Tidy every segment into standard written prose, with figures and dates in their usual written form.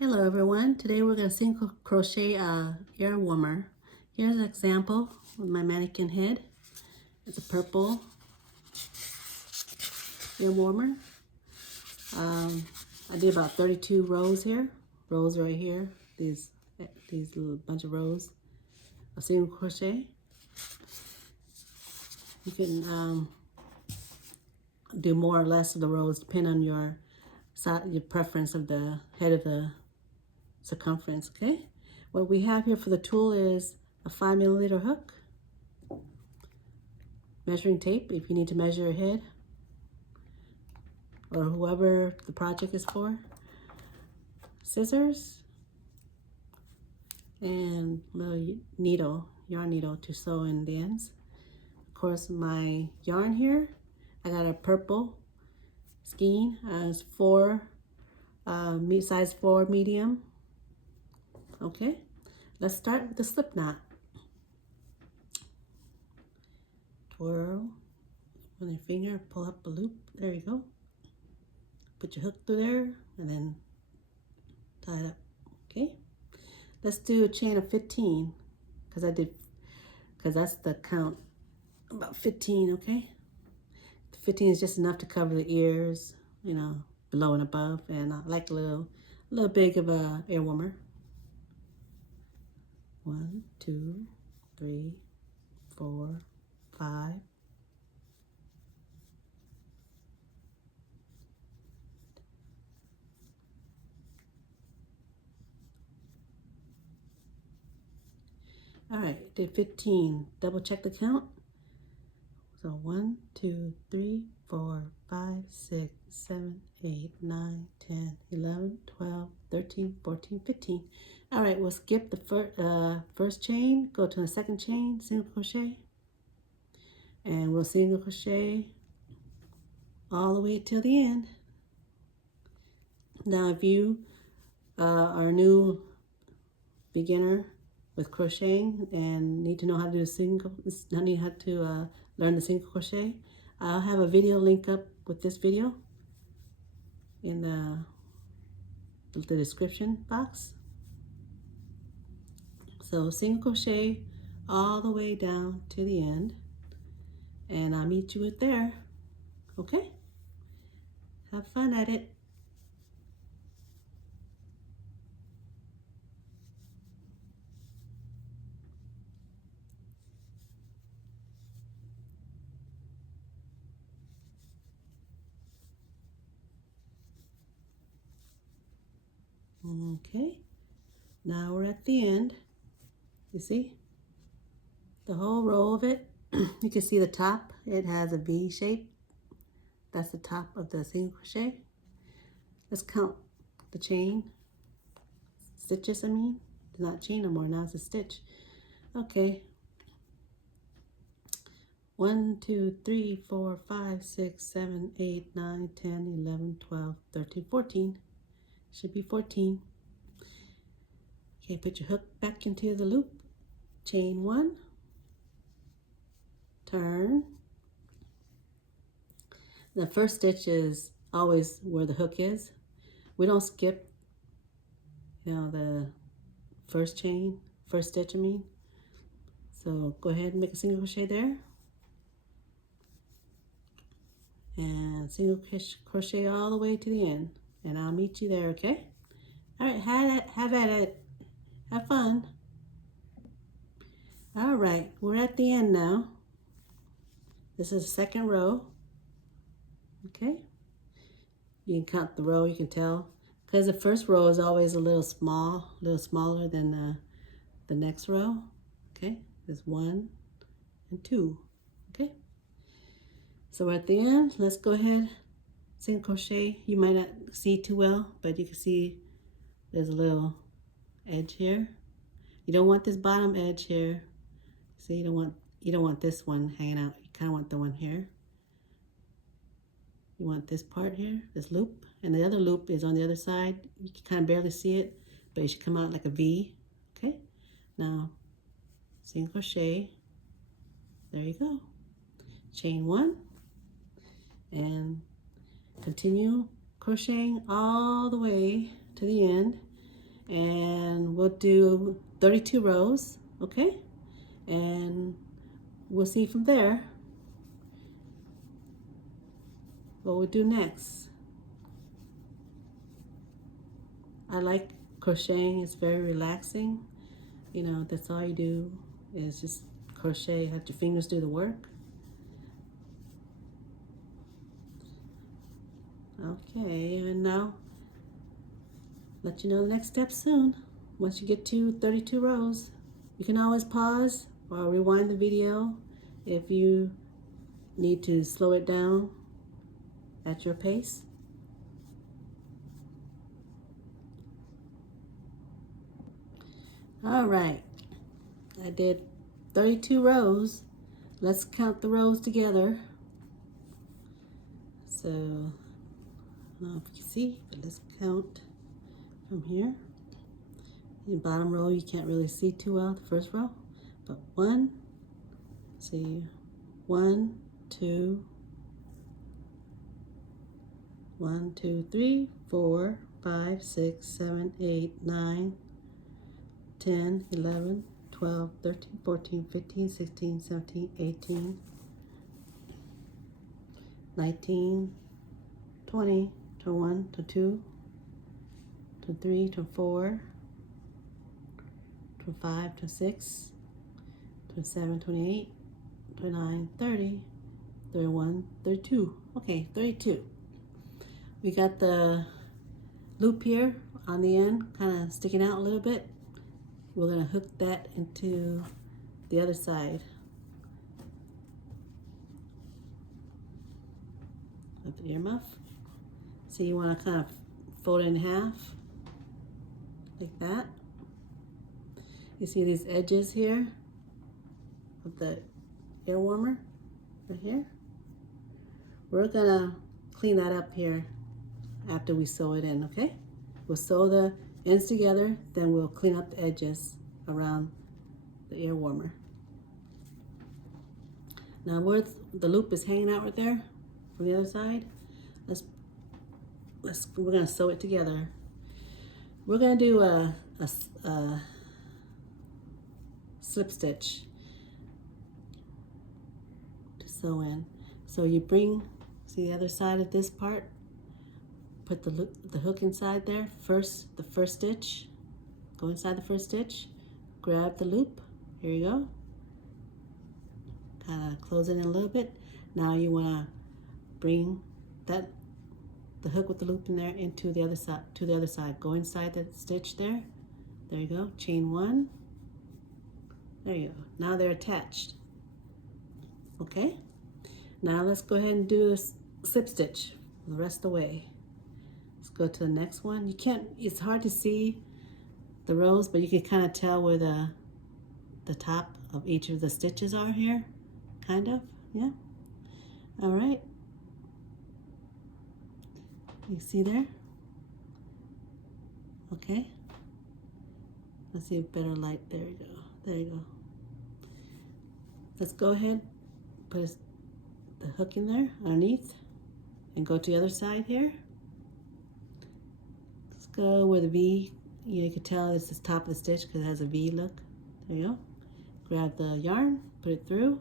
Hello everyone, today we're going to single crochet ear warmer. Here's an example with my mannequin head. It's a purple ear warmer. I did about 32 rows here, rows right here, these little bunch of rows of single crochet. You can do more or less of the rows depending on your preference of the head of the circumference. Okay, what we have here for the tool is a 5mm hook, measuring tape if you need to measure your head or whoever the project is for, scissors, and little needle, yarn needle to sew in the ends. Of course, my yarn here, I got a purple skein as size 4 medium. Okay, let's start with the slip knot. Twirl with your finger, pull up a loop. There you go. Put your hook through there and then tie it up. Okay, let's do a chain of 15 because that's the count, about 15. Okay, 15 is just enough to cover the ears, below and above, and I like a little big of a ear warmer. 1, 2, 3, 4, 5. All right, did 15. Double check the count. So 1, 2, 3, 4, 5, 6, 7, 8, 9, 10, 11, 12, 13, 14, 15. All right, we'll skip the first chain, go to the second chain, single crochet, and we'll single crochet all the way till the end. Now, if you are a new beginner with crocheting and need to know how to do learn the single crochet, I'll have a video link up with this video in the description box. So single crochet all the way down to the end, and I'll meet you at there. Okay, have fun at it. Okay, now we're at the end. You see the whole row of it. You can see the top, it has a V shape. That's the top of the single crochet. Let's count the stitches. It's not chain no more, now it's a stitch. Okay, 1, 2, 3, 4, 5, 6, 7, 8, 9, 10, 11, 12, 13, 14. Should be 14. Okay, put your hook back into the loop. Chain 1. Turn. The first stitch is always where the hook is. We don't skip, the first stitch. So go ahead and make a single crochet there. And single crochet all the way to the end. And I'll meet you there, okay? All right, have at it. Have fun. All right, we're at the end now. This is the second row. Okay. You can count the row, you can tell. Because the first row is always a little smaller than the next row. Okay, there's 1 and 2. Okay. So we're at the end. Let's go ahead, single crochet. You might not see too well, but you can see there's a little edge here. You don't want this bottom edge here. See, you don't want this one hanging out. You kind of want the one here. You want this part here, this loop, and the other loop is on the other side. You can kind of barely see it, but it should come out like a V. Okay, now single crochet. There you go. Chain 1 and continue crocheting all the way to the end. and we'll do 32 rows, okay? And we'll see from there what we'll do next. I like crocheting, it's very relaxing. You know, that's all you do is just crochet, have your fingers do the work. Okay, and now let you know the next step soon. Once you get to 32 rows, you can always pause or rewind the video if you need to slow it down at your pace. All right, I did 32 rows. Let's count the rows together. So, I don't know if you can see, but let's count from here. The bottom row you can't really see too well, the first row, but 1, 2, 1, 2, 3, 4, 5, 6, 7, 8, 9, 10, 11, 12, 13, 14, 15, 16, 17, 18, 19, 20, 21, 22, 23, 24, 25, 26, 27, 28, 29, 30, 31, 32. Okay, 32. We got the loop here on the end, kind of sticking out a little bit. We're going to hook that into the other side of the earmuff. So you want to kind of fold it in half, like that. You see these edges here of the ear warmer, right here? We're gonna clean that up here after we sew it in, okay? We'll sew the ends together, then we'll clean up the edges around the ear warmer. Now where the loop is hanging out right there from the other side, we're gonna sew it together. We're gonna do a slip stitch to sew in. So you see the other side of this part, put the hook inside there. The first stitch, go inside the first stitch, grab the loop, here you go. Kind of close it in a little bit. Now you want to bring the hook with the loop in there into the other side, Go inside the stitch there. There you go, chain 1. There you go. Now they're attached. Okay? Now let's go ahead and do this slip stitch the rest of the way. Let's go to the next one. It's hard to see the rows, but you can kind of tell where the top of each of the stitches are here. Kind of, yeah. All right. You see there? Okay. Let's see a better light. There you go. There you go. Let's go ahead, put the hook in there underneath and go to the other side here. Let's go where the V, you can tell it's the top of the stitch because it has a V look. There you go. Grab the yarn, put it through,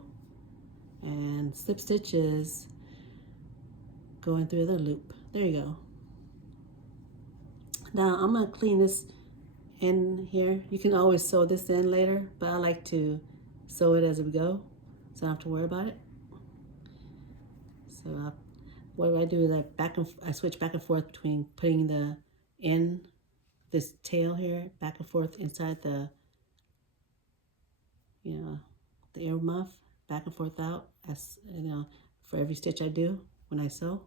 and slip stitches going through the loop. There you go. Now I'm going to clean this in here. You can always sew this in later, but I like to sew it as we go, so I don't have to worry about it. So what I do is I switch back and forth between putting this tail here back and forth inside the ear muff, back and forth out, as for every stitch I do when I sew.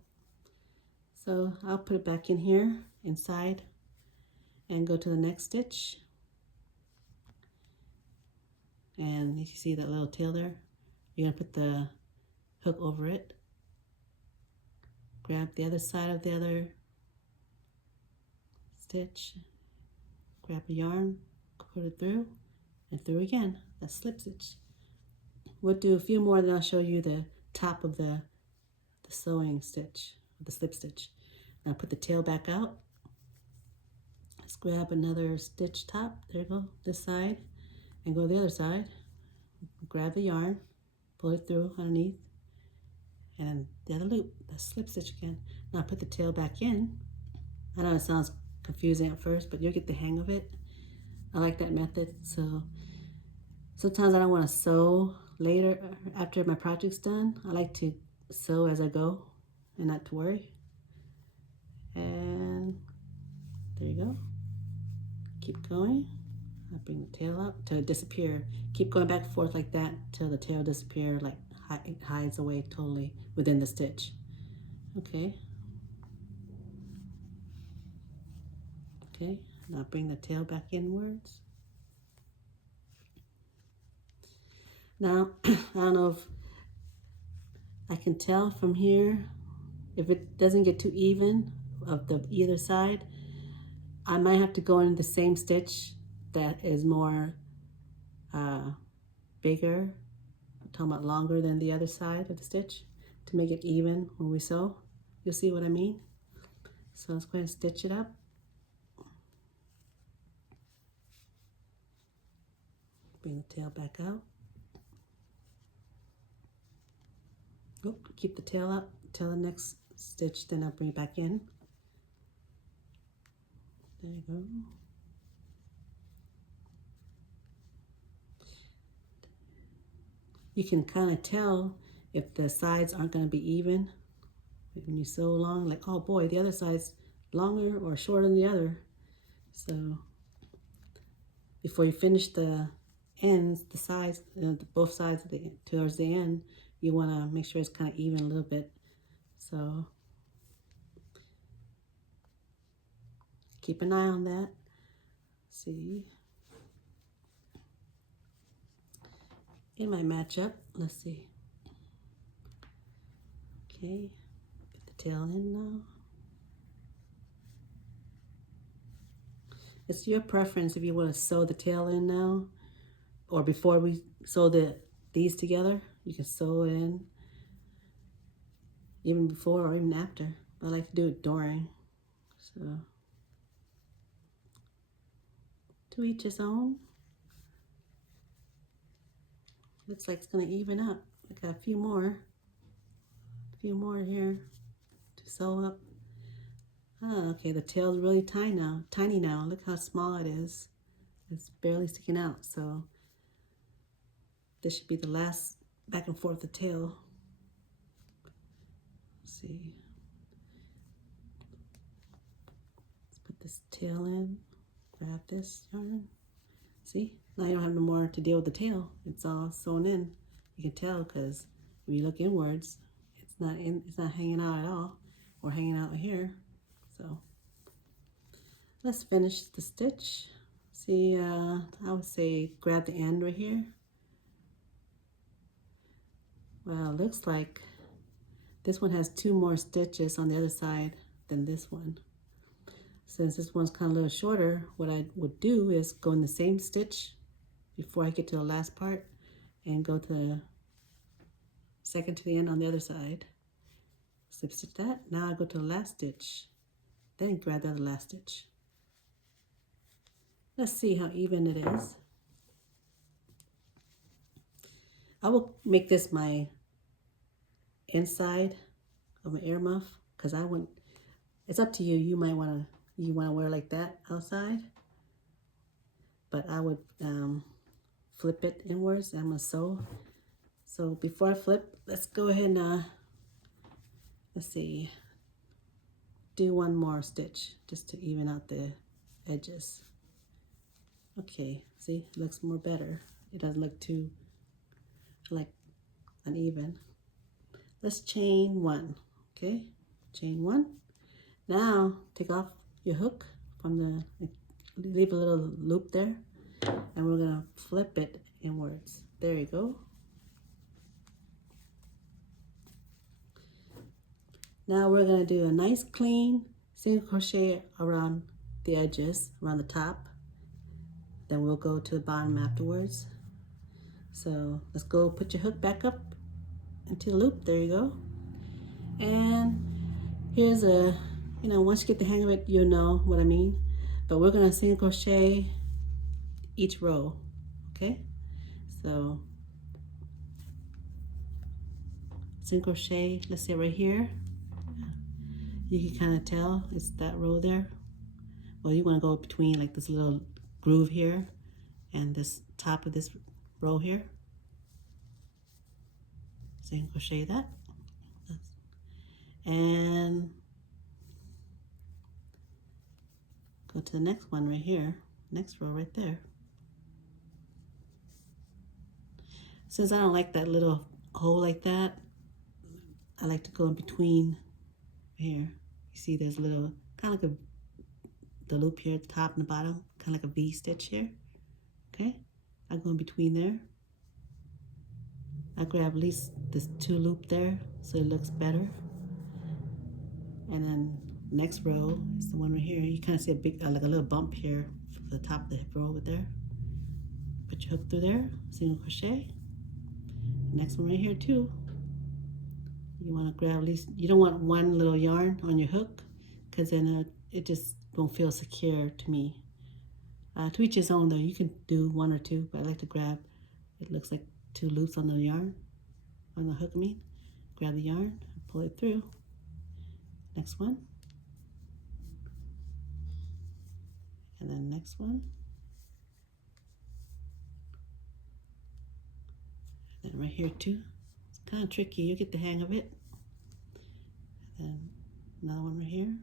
So I'll put it back in here inside and go to the next stitch. And you see that little tail there? You're gonna put the hook over it. Grab the other side of the other stitch. Grab a yarn, put it through, and through again. That's slip stitch. We'll do a few more, then I'll show you the top of the sewing stitch, the slip stitch. Now put the tail back out. Just grab another stitch top, there you go, this side, and go the other side. Grab the yarn, pull it through underneath, and the other loop, the slip stitch again. Now put the tail back in. I know it sounds confusing at first, but you'll get the hang of it. I like that method. So sometimes I don't want to sew later after my project's done. I like to sew as I go and not to worry. And there you go. Keep going. I'll bring the tail up till it disappear. Keep going back and forth like that till the tail disappear, like it hides away totally within the stitch. Okay. Okay, now bring the tail back inwards. Now, I don't know if I can tell from here, if it doesn't get too even of the either side, I might have to go in the same stitch that is more bigger, I'm talking about longer than the other side of the stitch to make it even when we sew. You'll see what I mean? So let's go ahead and stitch it up. Bring the tail back out. Oh, keep the tail up till the next stitch, then I'll bring it back in. There you go. You can kind of tell if the sides aren't going to be even when you sew along, like, oh boy, the other side's longer or shorter than the other. So before you finish the ends, the sides, both sides of towards the end, you want to make sure it's kind of even a little bit. So keep an eye on that. See, it might match up. Let's see. Okay, put the tail in now. It's your preference if you want to sew the tail in now, or before we sew these together. You can sew it in even before or even after. I like to do it during. So to each his own. Looks like it's going to even up. I got a few more here to sew up. Oh, okay, the tail's really tiny now. Look how small it is. It's barely sticking out. So this should be the last back and forth the tail. Let's see. Let's put this tail in. Grab this yarn. See? Now you don't have no more to deal with the tail. It's all sewn in. You can tell because when you look inwards, it's not hanging out at all, or hanging out here. So let's finish the stitch. See, I would say grab the end right here. Well, it looks like this one has 2 more stitches on the other side than this one. Since this one's kind of a little shorter, what I would do is go in the same stitch before I get to the last part and go to the second to the end on the other side. Slip stitch that. Now I go to the last stitch, then grab the other last stitch. Let's see how even it is. I will make this my inside of my earmuff because I want. It's up to you. You might want to wear like that outside, but I would flip it inwards. I'm gonna sew. So before I flip, let's go ahead and let's see. Do one more stitch just to even out the edges. Okay, see, it looks more better. It doesn't look too like uneven. Let's chain 1. Okay, chain 1. Now take off your hook from the, leave a little loop there, and we're gonna flip it inwards. There you go. Now we're gonna do a nice clean single crochet around the edges, around the top. Then we'll go to the bottom afterwards. So let's go put your hook back up into the loop. There you go. And here's a, once you get the hang of it, you'll know what I mean. but we're gonna single crochet each row, okay? So single crochet, let's say right here, you can kind of tell it's that row there. Well, you want to go between like this little groove here and this top of this row here. Single crochet that, and go to the next one right here, next row right there. Since I don't like that little hole like that, I like to go in between here. You see there's a little, kind of like the loop here at the top and the bottom, kind of like a V stitch here. Okay, I go in between there. I grab at least this 2 loop there so it looks better. And then next row is the one right here. You kind of see a big, like a little bump here from the top of the hip row over there. Put your hook through there, single crochet. Next one right here too. You want to grab at least, you don't want one little yarn on your hook because then it just won't feel secure to me. To each his own though, you can do 1 or 2, but I like to grab, it looks like 2 loops on the yarn, on the hook I mean. Grab the yarn, pull it through. Next one. And then next one. And then right here too. It's kind of tricky, you get the hang of it. And then another one right here.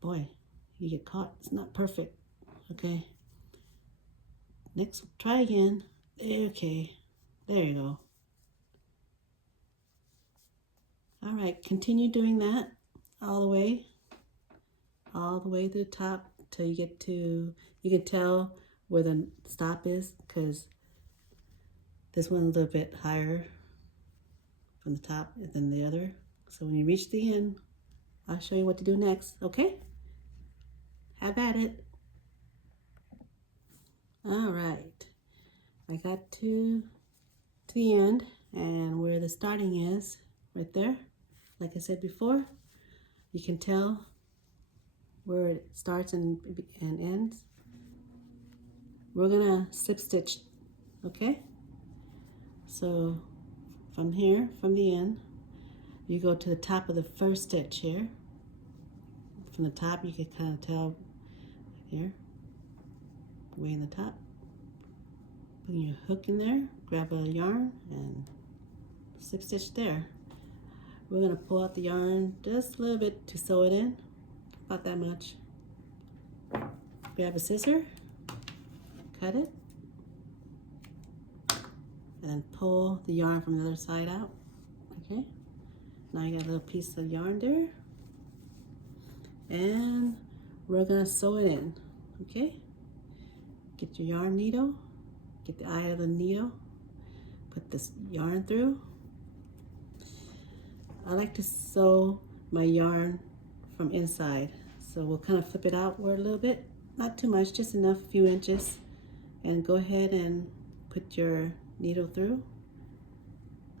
Boy, you get caught. It's not perfect. Okay. Next, try again. Okay. There you go. All right, continue doing that all the way to the top till you get to, you can tell where the stop is because this one's a little bit higher from the top than the other. So when you reach the end, I'll show you what to do next, okay? Have at it. All right, I got to the end and where the starting is, right there. Like I said before, you can tell where it starts and ends. We're gonna slip stitch, okay? So from here, from the end, you go to the top of the first stitch here. From the top, you can kind of tell here, way in the top. Put your hook in there, grab a yarn, and slip stitch there. We're gonna pull out the yarn just a little bit to sew it in, about that much. Grab a scissor, cut it, and then pull the yarn from the other side out, okay? Now you got a little piece of yarn there, and we're gonna sew it in, okay? Get your yarn needle, get the eye of the needle, put this yarn through. I like to sew my yarn from inside, so we'll kind of flip it outward a little bit, not too much, just enough, a few inches, and go ahead and put your needle through.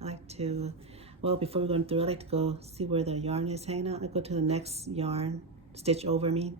I like to, well, before we're going through, I like to go see where the yarn is hanging out. I go to the next yarn, stitch over me,